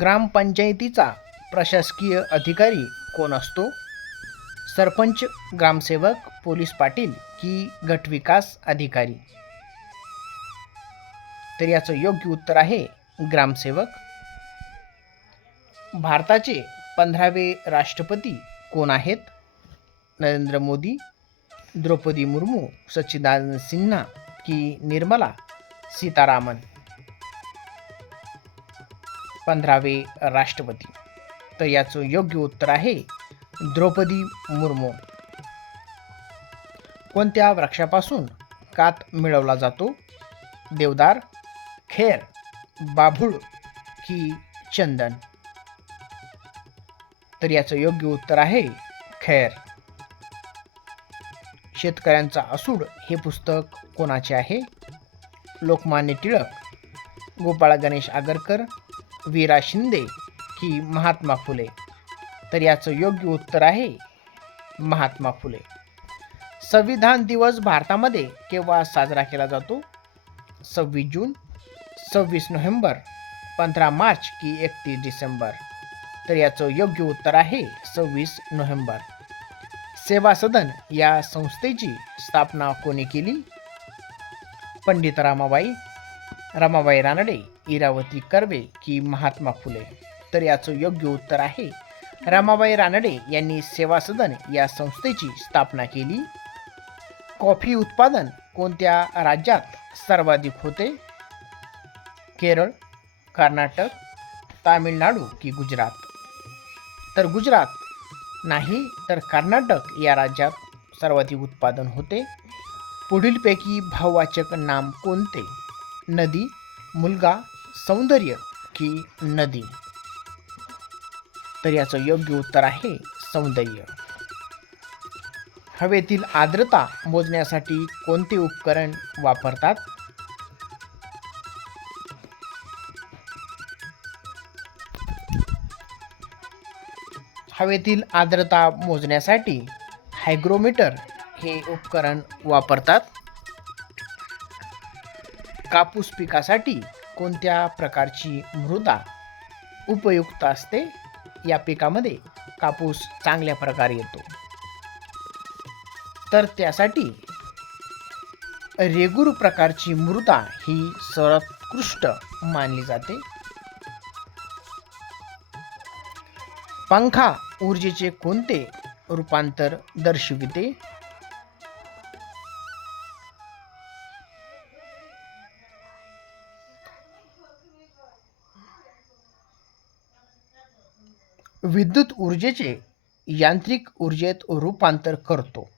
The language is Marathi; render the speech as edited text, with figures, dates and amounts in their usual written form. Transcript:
ग्रामपंचायतीचा प्रशासकीय अधिकारी कोण असतो? सरपंच, ग्रामसेवक, पोलीस पाटील की गटविकास अधिकारी? तर याचं योग्य उत्तर आहे ग्रामसेवक. भारताचे 15वे राष्ट्रपती कोण आहेत? नरेंद्र मोदी, द्रौपदी मुर्मू, सच्चिदानंद सिन्हा की निर्मला सीतारामन? 15वे राष्ट्रपती. तर याचं योग्य उत्तर आहे द्रौपदी मुर्मू. कोणत्या वृक्षापासून कात मिळवला जातो? देवदार, खेर, बाभूळ की चंदन? तर याचं योग्य उत्तर आहे खैर. शेतकऱ्यांचा असूड हे पुस्तक कोणाचे आहे? लोकमान्य टिळक, गोपाळ गणेश आगरकर, वीरा शिंदे की महात्मा फुले? तर याचं योग्य उत्तर आहे महात्मा फुले. संविधान दिवस भारतामध्ये केव्हा साजरा केला जातो? 26 जून, 26 नोव्हेंबर, 15 मार्च की 31 डिसेंबर? तर याचं योग्य उत्तर आहे 26 नोव्हेंबर. सेवा सदन या संस्थेची स्थापना कोणी केली? पंडित रमाबाई, रमाबाई रानडे, इरावती कर्वे की महात्मा फुले? तर याचं योग्य उत्तर आहे रमाबाई रानडे यांनी सेवा सदन या संस्थेची स्थापना केली. कॉफी उत्पादन कोणत्या राज्यात सर्वाधिक होते? केरळ, कर्नाटक, तामिळनाडू की गुजरात? तर गुजरात नाही तर कर्नाटक या राज्यात सर्वाधिक उत्पादन होते. पुढीलपैकी भाववाचक नाम कोणते? नदी, मुलगा, सौंदर्य की नदी? तर याचं योग्य उत्तर आहे सौंदर्य. हवेतील आर्द्रता मोजण्यासाठी कोणते उपकरण वापरतात? हवेतील आर्द्रता मोजण्यासाठी हायग्रोमीटर हे उपकरण वापरतात. कापूस पिकासाठी कोणत्या प्रकारची मृदा उपयुक्त असते? या पिकामध्ये कापूस चांगल्या प्रकारे येतो. तर त्यासाठी रेगूर प्रकारची मृदा ही सर्वोत्कृष्ट मानली जाते. पंखा ऊर्जेचे कोणते रूपांतर दर्शविते? विद्युत ऊर्जेचे यांत्रिक ऊर्जेत रूपांतर करतो.